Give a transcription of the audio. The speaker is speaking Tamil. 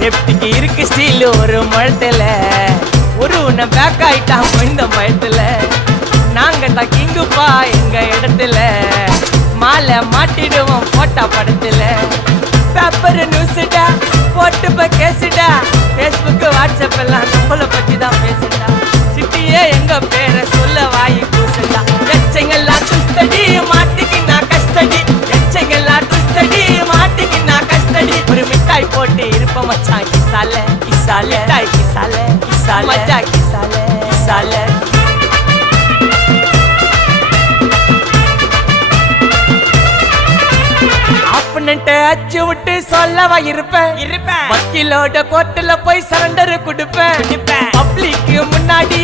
சேஃப்டிக்கு இருக்கு ஸ்டீல் ஒரு முழத்துல ஒரு உன்னை பேக் ஆயிட்டான் இந்த பயத்துல நாங்க தான் கிங்குப்பா எங்க இடத்துல மாலை மாட்டிடுவோம் போட்டா படத்துல பேப்பர் நியூஸ்டா போட்டு கேசுடா ஃபேஸ்புக் வாட்ஸ்அப் எல்லாம் நம்மளை பத்தி தான் பேசுடா சிட்டியே எங்க பேரை சொல்ல வாயி கூசுடா எச்சங்கெல்லாம் துஸ்தடி மாட்டிக்கினா கஸ்டடி எச்சங்கெல்லாம் துஸ்தடி மாட்டிக்கினா கஸ்டடி ஒரு மிட்டாய் போட்டு இருப்ப மச்சான் கிசால கிசால மிட்டாய் கிசால கிசால மச்சா கிசால கிசால அச்சு விட்டு சொல்லவா இருப்பேன் வக்கீலோட கோர்ட்டுல போய் சரண்டர் கொடுப்பேன் பப்ளிக்கு முன்னாடி